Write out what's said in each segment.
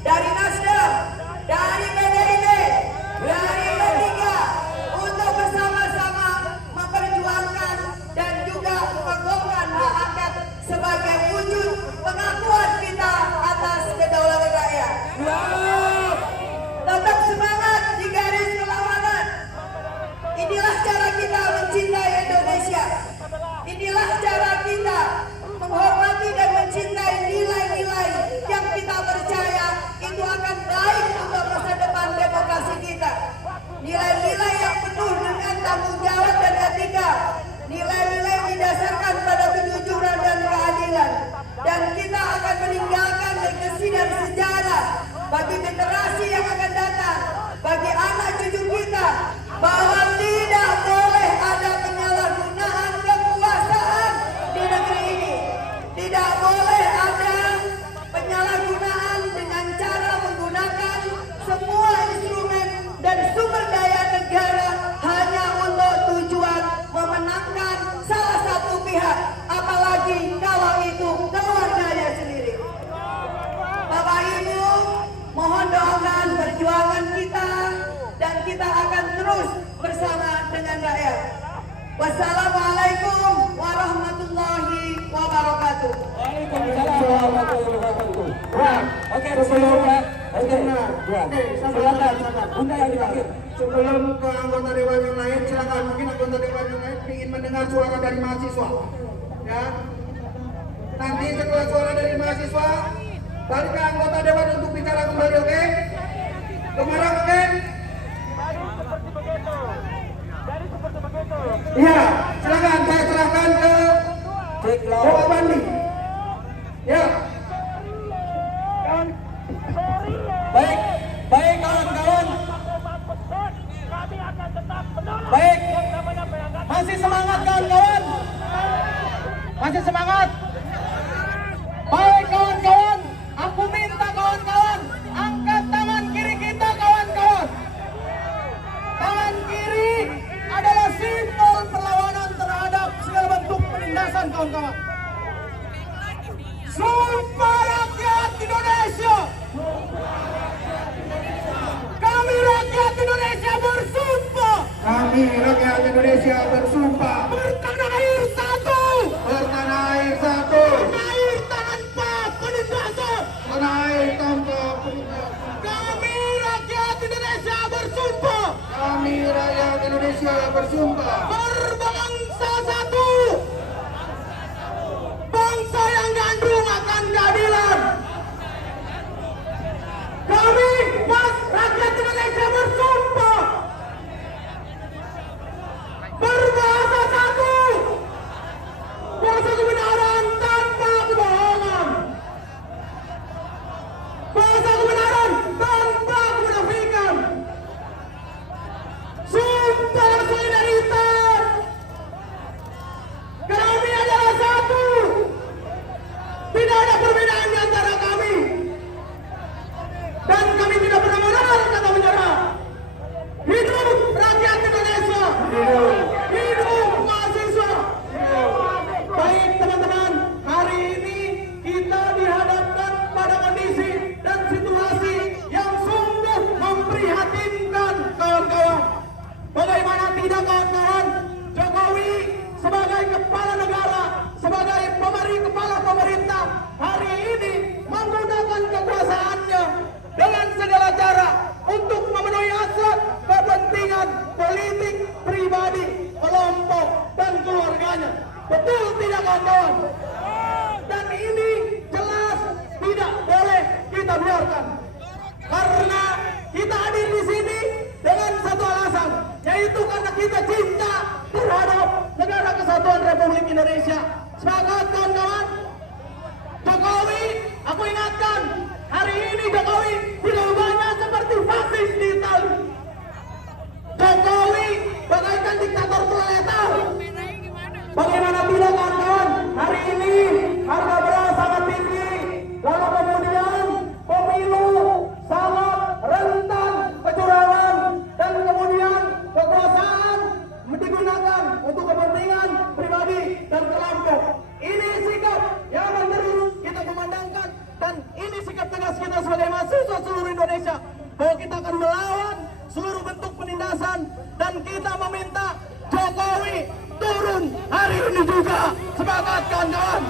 dari Nasdem, dari PDIP, dari P3 untuk bersama-sama memperjuangkan dan juga menggolkan hak angket sebagai wujud pengakuan kita atas kedaulatan rakyat. Tetap semangat di garis perlawanan. Inilah cara kita mencintai Indonesia. Inilah cara kita menghormati dan mencintai nilai-nilai yang kita percaya itu akan baik untuk masa depan demokrasi kita. Nilai-nilai yang penuh dengan tanggung jawab dan etika. Nilai-nilai didasarkan pada kejujuran dan keadilan. Dan kita akan meninggalkan legasi dan sejarah bagi generasi yang akan datang, bagi anak cucu kita, bahwa tidak boleh ada penyalahgunaan kekuasaan di negeri ini. Tidak boleh ada penyalahgunaan dengan cara menggunakan semua instrumen dan sumber daya negara hanya untuk tujuan memenangkan salah satu pihak, apalagi kalau itu keluarganya sendiri. Bapak Ibu, mohon doakan perjuangan kita dan kita akan terus bersama dengan rakyat. Wassalamualaikum warahmatullahi wabarakatuh. Waalaikumsalam warahmatullahi wabarakatuh. Oke, sebelumnya, silakan, Bunda yang dipanggil. Sebelum ke anggota dewan yang lain, silakan, mungkin anggota dewan yang lain ingin mendengar suara dari mahasiswa. Ya, nanti setelah suara dari mahasiswa, balik ke anggota dewan untuk bicara kembali, oke? Kemarang, oke? Iya, silakan saya serahkan ke Bapak Bandi. Ya. Baik kawan-kawan. Baik. Masih semangat kawan-kawan. Masih semangat. Baik kawan-kawan. Aku minta kawan-kawan angkat tangan kiri kita kawan-kawan. Tangan kiri adalah simbol perlawanan terhadap segala bentuk penindasan kawan-kawan. Sumpah rakyat Indonesia. Kami rakyat Indonesia bersumpah. Kami rakyat Indonesia bersumpah. Bertanah air satu. Bertanah air satu. Tanah air tanpa penindasan. Tanah air tanpa penindasan. Kami rakyat Indonesia bersumpah. Kami rakyat Indonesia bersumpah. Berbangsa satu. Bangsa yang gandrung akan keadilan. Kami rakyat Indonesia bersumpah. Berbahasa satu. Bahasa kebenaran tanpa kebohongan. Bahasa kebenaran tanpa kemunafikan. Sumpah solidaritas. Kami adalah satu. Tidak ada perbedaan di antara kami. Dan kami tidak pernah menaruh kata menyerah. Hidup rakyat Indonesia. Hidup mahasiswa. Baik teman-teman, hari ini kita dihadapkan pada kondisi dan situasi yang sungguh memprihatinkan kawan-kawan. Bagaimana tidak kawan-kawan, Jokowi sebagai kepala negara, sebagai kepala pemerintah, hari ini menggunakan kekuasaannya dengan segala cara untuk memenuhi hasrat kepentingan politik pribadi, kelompok, dan keluarganya. Betul tidak kawan-kawan? Dan ini jelas tidak boleh kita biarkan. Karena kita hadir di sini dengan satu alasan, yaitu karena kita cinta terhadap negara kesatuan Republik Indonesia. Semangat kawan-kawan. Jokowi, aku ingatkan, hari ini Jokowi tidak banyak seperti fasis di Italia. Jokowi bagaikan diktator proletar. Bagaimana tidak kawan-kawan, hari ini harga beras sangat tinggi, lalu kemudian pemilu sangat rentan kecurangan, dan kemudian kekuasaan digunakan untuk kepentingan pribadi dan kelompok. Ini sikap yang terus kita memandangkan, dan ini sikap bahwa kita akan melawan seluruh bentuk penindasan dan kita meminta Jokowi turun hari ini juga. Semangat kawan-kawan.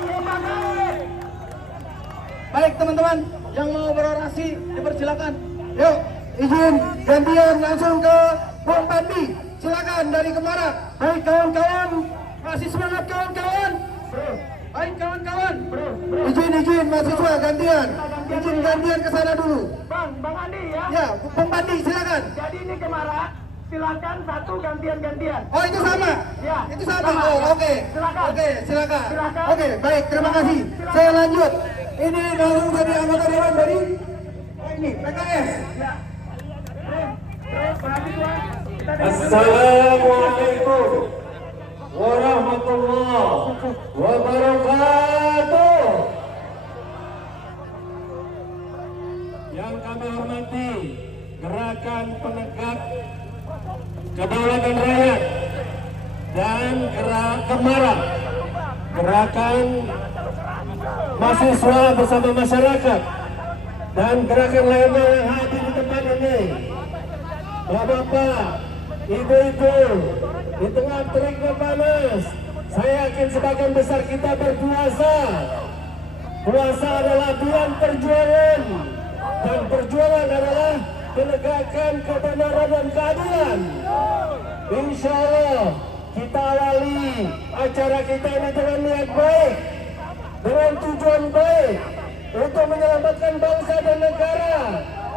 Semangat. Baik teman-teman yang mau berorasi dipersilakan. Yuk, izin gantian langsung ke Bung Pandi. Silakan dari Kemara. Baik kawan-kawan, masih semangat kawan-kawan. Baik kawan-kawan. Izin mahasiswa gantian. Izin gantian ke sana dulu. Bang Andi ya. Ya, Bung Pandi silakan. Jadi ini Kemara, silakan satu gantian-gantian. Oh, itu sama? Ya. Itu sama. Sama, Oh, ya. oke. Silakan. Oke, silakan. Silakan. Oke, baik, terima kasih. Saya lanjut. Ini langsung dari anggota dewan dari ini PKS. Ya. Terus mahasiswa. Assalamualaikum warahmatullahi wabarakatuh. Yang kami hormati Gerakan Penegak Kedaulatan Rakyat dan Kemara, Gerakan Mahasiswa Bersama Masyarakat, dan gerakan lainnya yang hadir di tempat ini. Bapak-bapak, ibu-ibu, di tengah terik dan panas, saya yakin sebagian besar kita berpuasa. Puasa adalah bulan perjuangan, dan perjuangan adalah penegakan kebenaran dan keadilan. Insya Allah kita awali acara kita ini dengan niat baik, dengan tujuan baik untuk menyelamatkan bangsa dan negara.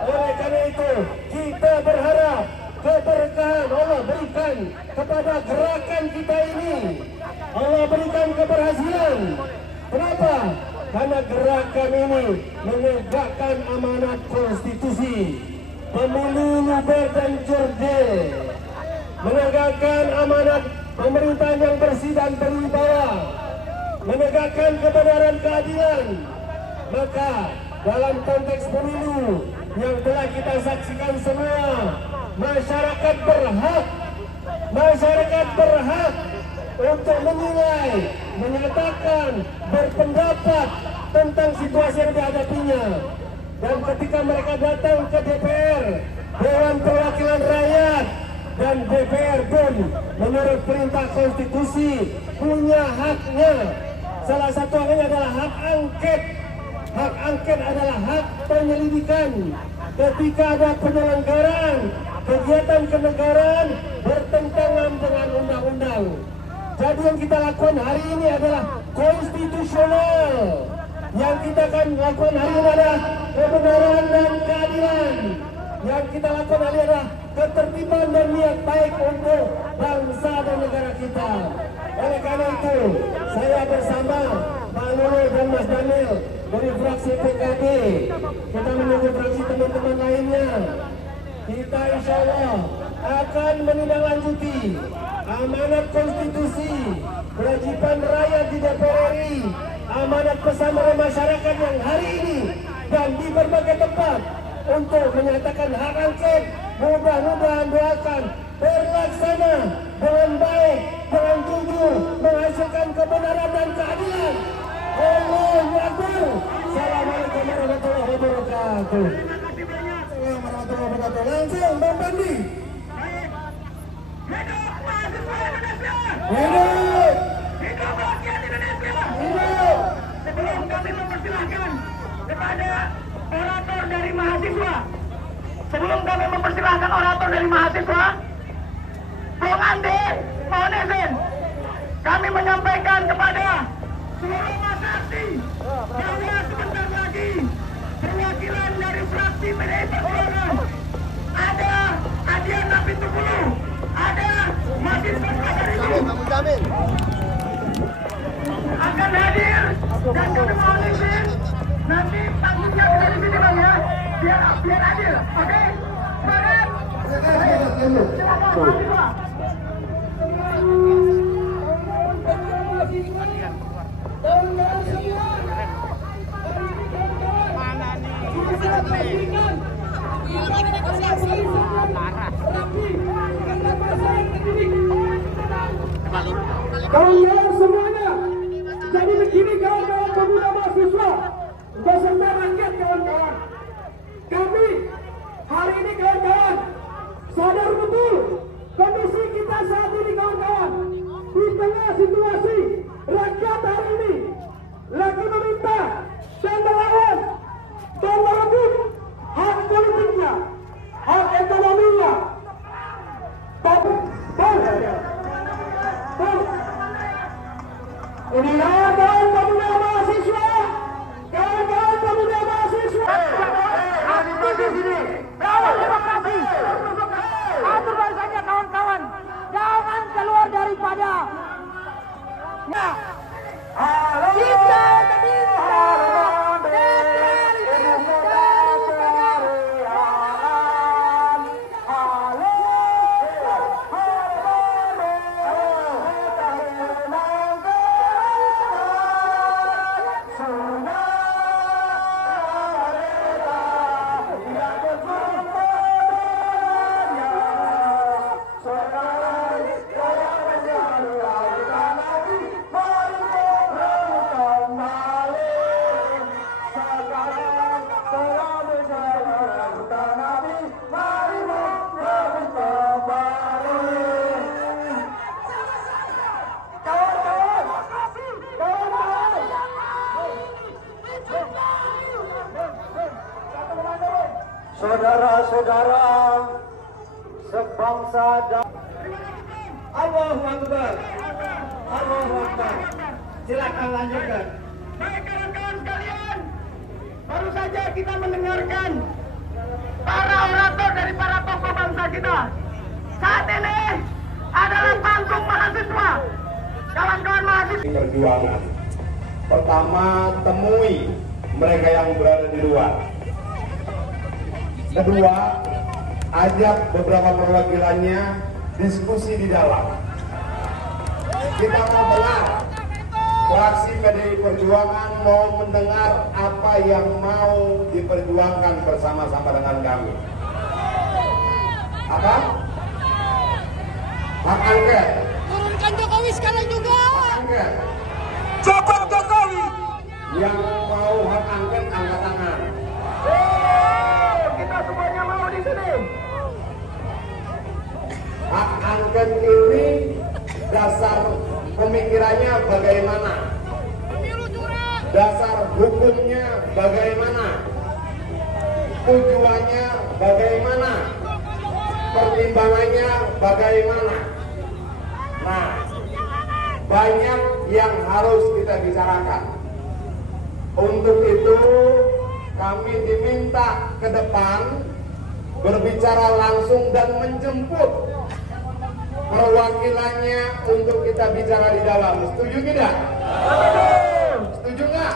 Oleh karena itu kita berharap keberkahan Allah berikan kepada gerakan kita ini. Allah berikan keberhasilan. Kenapa? Karena gerakan ini menegakkan amanat konstitusi, pemilu luber dan jurdil, menegakkan amanat pemerintahan yang bersih dan berwibawa, menegakkan kebenaran keadilan. Maka dalam konteks pemilu yang telah kita saksikan semua, masyarakat berhak untuk menilai, menyatakan, berpendapat tentang situasi yang dihadapinya. Dan ketika mereka datang ke DPR, Dewan Perwakilan Rakyat, dan DPR pun menurut perintah konstitusi punya haknya. Salah satu haknya adalah hak angket. Hak angket adalah hak penyelidikan ketika ada penyelenggaraan kegiatan kenegaraan bertentangan dengan undang-undang. Jadi yang kita lakukan hari ini adalah konstitusional. Yang kita akan lakukan hari ini adalah kebenaran dan keadilan. Yang kita lakukan hari ini adalah ketertiban dan niat baik untuk bangsa dan negara kita. Oleh karena itu, saya bersama Pak Nurul dan Mas Daniel dari fraksi PKB, kita menunggu fraksi teman-teman lainnya. Kita insya Allah akan menindaklanjuti amanat konstitusi, kewajiban rakyat di DPR RI, amanat pesan oleh masyarakat yang hari ini dan di berbagai tempat untuk menyatakan hak angket. Mudah-mudahan doakan terlaksana dengan baik, dengan jujur, menghasilkan kebenaran dan keadilan. Allahu Akbar. Assalamualaikum warahmatullahi wabarakatuh. Assalamualaikum warahmatullahi wabarakatuh. Langsung Bang Pandi. Hidup mahasiswa Indonesia. Hidup. Hidup rakyat Indonesia. Hidup. Sebelum kami mempersilahkan kepada orator dari mahasiswa, Bung Andi, mohon izin, kami menyampaikan kepada seluruh masyarakat bahwa sebentar lagi perwakilan dari fraksi PDI Perjuangan, ada Adian Napitupulu, ada mahasiswa akan hadir, dan kami mohon izin nanti panggungnya dari sini bang ya, biar adil, oke? Semangat. Silakan mahasiswa. Kawan-kawan semuanya, jadi begini kawan-kawan pemuda mahasiswa, beserta rakyat kawan-kawan. ini kawan-kawan, sadar betul kondisi kita saat ini kawan-kawan. Di tengah situasi rakyat hari ini lagi meminta dan melawan dan merebut hak politiknya, hak ekonominya. Inilah kawan pemuda mahasiswa, kawan-kawan pemuda mahasiswa. Di sini, lawan demokrasi. Atur baik saja kawan-kawan, jangan keluar daripada. Ya, kita meminta saudara-saudara sebangsa dan Allahu Akbar. Allahu Akbar. Silakan lanjutkan. Baik kawan-kawan sekalian, baru saja kita mendengarkan para orator dari para tokoh bangsa kita. Saat ini adalah panggung mahasiswa. Kawan-kawan mahasiswa. Perjuangan. Pertama, temui mereka yang berada di luar. Kedua, ajak beberapa perwakilannya diskusi di dalam. Kita mau dengar, fraksi PDI Perjuangan mau mendengar apa yang mau diperjuangkan bersama-sama dengan kami. Apa? Hak angket. Turunkan Jokowi sekarang juga. Hak angket. Copot Jokowi. Yang mau hak angket angkat tangan. Kita semuanya mau di sini. Hak angket ini dasar pemikirannya bagaimana? Dasar hukumnya bagaimana? Tujuannya bagaimana? Pertimbangannya bagaimana? Nah, banyak yang harus kita bicarakan. Untuk itu kami diminta ke depan berbicara langsung dan menjemput perwakilannya untuk kita bicara di dalam. Setuju tidak? Setuju nggak?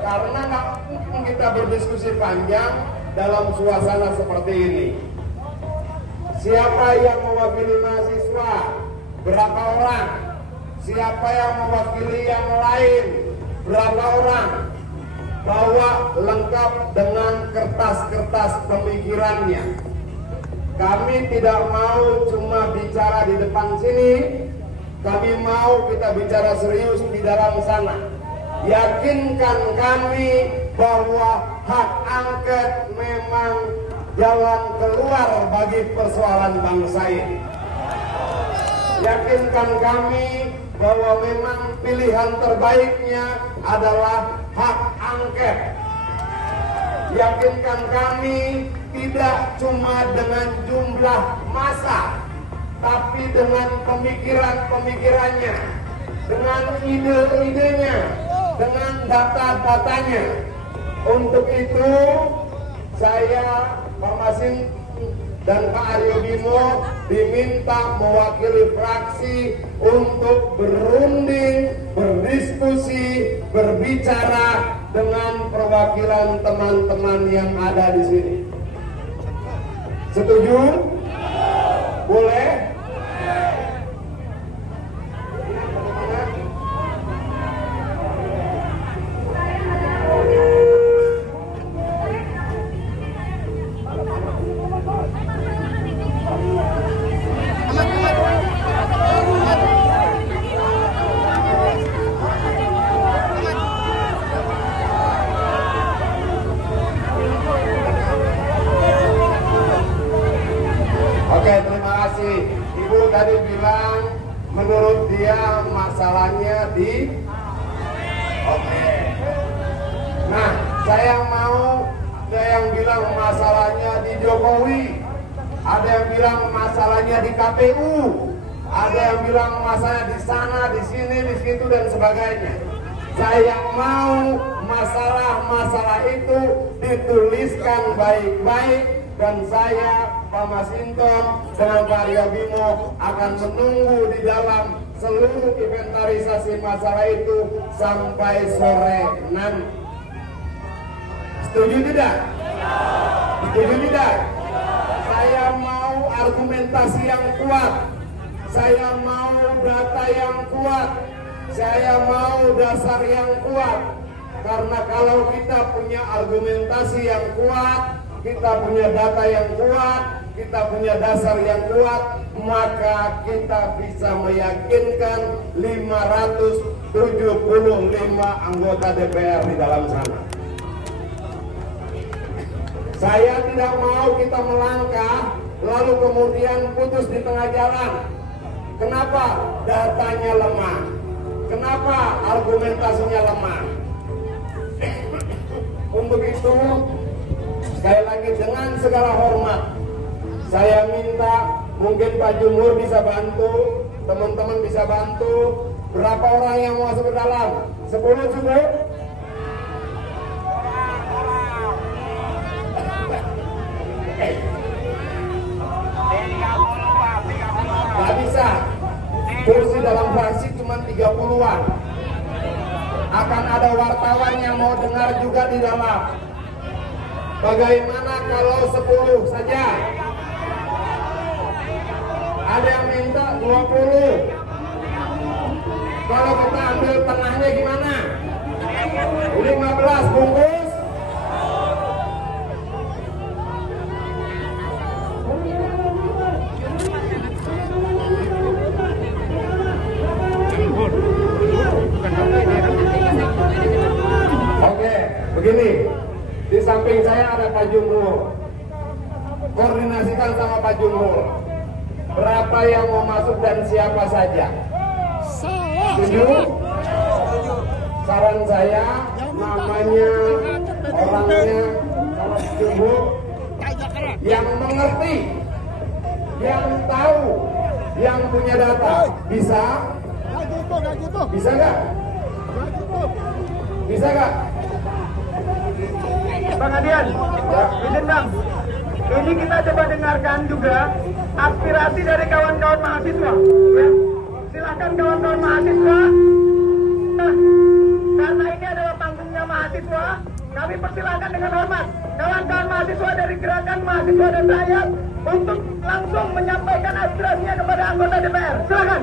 Karena nggak mungkin kita berdiskusi panjang dalam suasana seperti ini. Siapa yang mewakili mahasiswa? Berapa orang? Siapa yang mewakili yang lain? Berapa orang? Bawa lengkap dengan kertas-kertas pemikirannya. Kami tidak mau cuma bicara di depan sini, kami mau kita bicara serius di dalam sana. Yakinkan kami bahwa hak angket memang jalan keluar bagi persoalan bangsa ini. Yakinkan kami bahwa memang pilihan terbaiknya adalah hak angket. Yakinkan kami tidak cuma dengan jumlah massa, tapi dengan pemikiran-pemikirannya, dengan ide-idenya, dengan data-datanya. Untuk itu saya, Pak Masin dan Pak Aryo Bimo diminta mewakili fraksi untuk berunding, berdiskusi, berbicara dengan perwakilan teman-teman yang ada di sini. Setuju? Boleh? Jokowi, ada yang bilang masalahnya di KPU, ada yang bilang masalahnya di sana, di sini, di situ dan sebagainya. Saya mau masalah-masalah itu dituliskan baik-baik, dan saya, Pak Masinton dengan Pak Aryo Bimo akan menunggu di dalam seluruh inventarisasi masalah itu sampai sore nanti. Setuju tidak? Setuju tidak? Saya mau argumentasi yang kuat, saya mau data yang kuat, saya mau dasar yang kuat. Karena kalau kita punya argumentasi yang kuat, kita punya data yang kuat, kita punya dasar yang kuat, maka kita bisa meyakinkan 575 anggota DPR di dalam sana. Saya tidak mau kita melangkah lalu kemudian putus di tengah jalan. Kenapa? Datanya lemah. Kenapa? Argumentasinya lemah. Untuk itu, sekali lagi dengan segala hormat, saya minta mungkin Pak Jumhur bisa bantu, teman-teman bisa bantu. Berapa orang yang mau masuk ke dalam? 10 cukup? Gak bisa. Kursi dalam fraksi cuma 30-an. Akan ada wartawan yang mau dengar juga di dalam. Bagaimana kalau 10 saja? Ada yang minta 20. Kalau kita ambil tengahnya gimana? 15 bungkus. Oke, begini. Di samping saya ada Pak Jumhur. Koordinasikan sama Pak Jumhur. Berapa yang mau masuk dan siapa saja? Setuju? Saran saya, namanya, orangnya, sama Pak Jumhur yang mengerti, yang tahu, yang punya data. Bisa? Bisa nggak? Bisa nggak? Bang Adian, izin Bang. Ini kita coba dengarkan juga aspirasi dari kawan-kawan mahasiswa. Ya. Silakan kawan-kawan mahasiswa. Karena ini adalah panggungnya mahasiswa, kami persilakan dengan hormat kawan-kawan mahasiswa dari Gerakan Mahasiswa dan Rakyat untuk langsung menyampaikan aspirasinya kepada anggota DPR. Silakan.